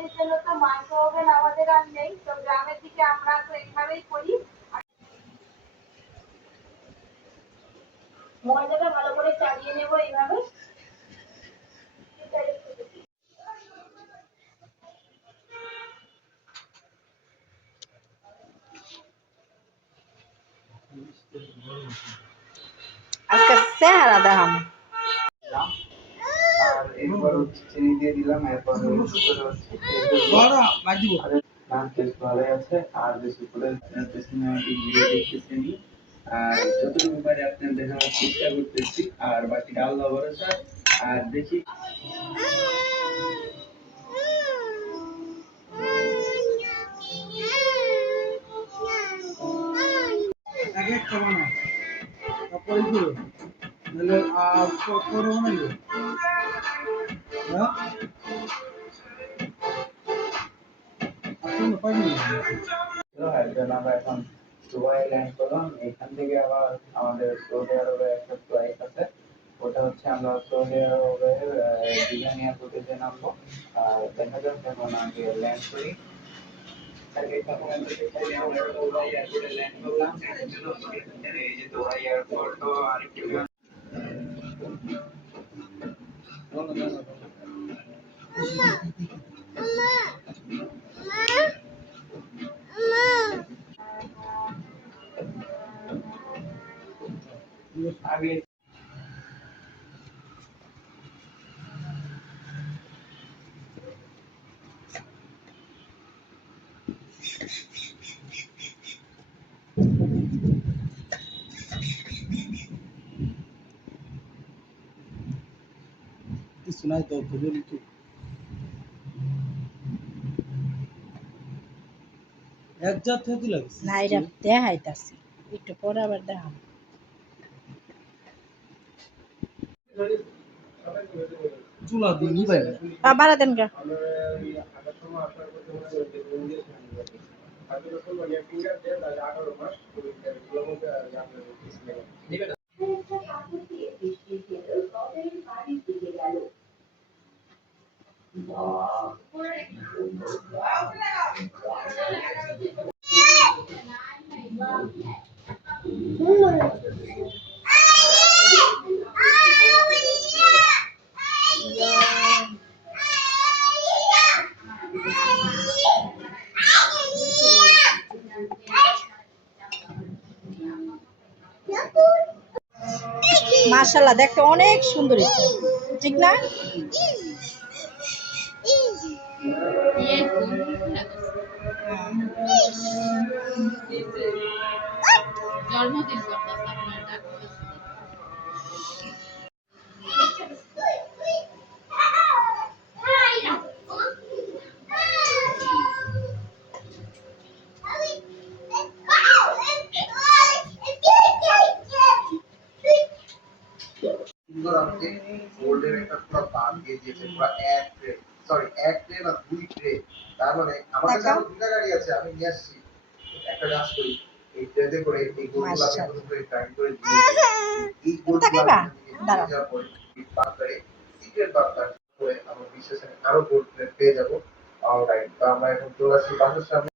বাড়ির জন্য তো মাইক্রো ওভেন আমাদের আর নেই, তো গ্রামের দিকে আমরা তো এইভাবেই করি। ময়দাটা ভালো করে চালিয়ে নেবো এইভাবে। আজকে চেহারা দেখাম। আর এরপর চিনি দিয়ে দিলাম, এরপর ভালোই আছে। আর বেশি করে দেখতেছি আর যতটুকু পারি আপনার দেখানোর চেষ্টা করতেছি। আর বাকি আল্লাহ ভরসা। আর দেখি আমরা এখন দুবাই ল্যান্ড করলাম। এখান থেকে আবার আমাদের সৌদি আরবে একটা ফ্লাইট আছে, ওটা হচ্ছে আমরা সৌদি আরবের ডিজাইন এয়ারপোর্টে যে নামবো। আর দেখা যাক যখন আগে ল্যান্ড করি। এই যে দুবাই এয়ারপোর্ট তো আরেকটু আগে শোনাই তো ভিডিও তো এক জাত হতে লাগে না এটা দেখাইতাছি, একটু পরে আবার দেখাম। চুলা দিয়ে নিবাই বাড়া দেন গা। মাশাআল্লাহ, দেখতে অনেক সুন্দর হয়েছে, ঠিক না? জন্মদিন গোল্ডের একটা পুরো বার দিয়ে দিয়েছে, পুরো এক ট্রে, সরি এক ট্রে না দুই ট্রে। তার মানে আমার কাছে আরো দুটা গাড়ি আছে, আমি নিয়ে আসছি। একটা কাজ করি, এই ট্রেতে করে এই গোলগুলো আমি প্রথম করে গ্রাইন্ড করে দিই। এই গোলগুলো যাওয়ার পরে বার্গারে সিক্রেট বার্গার করে আমার বিশেষ আরো গোল্ড পেয়ে যাবো। অলরাইট, তো আমরা এখন চলে আসছি বাসার সামনে।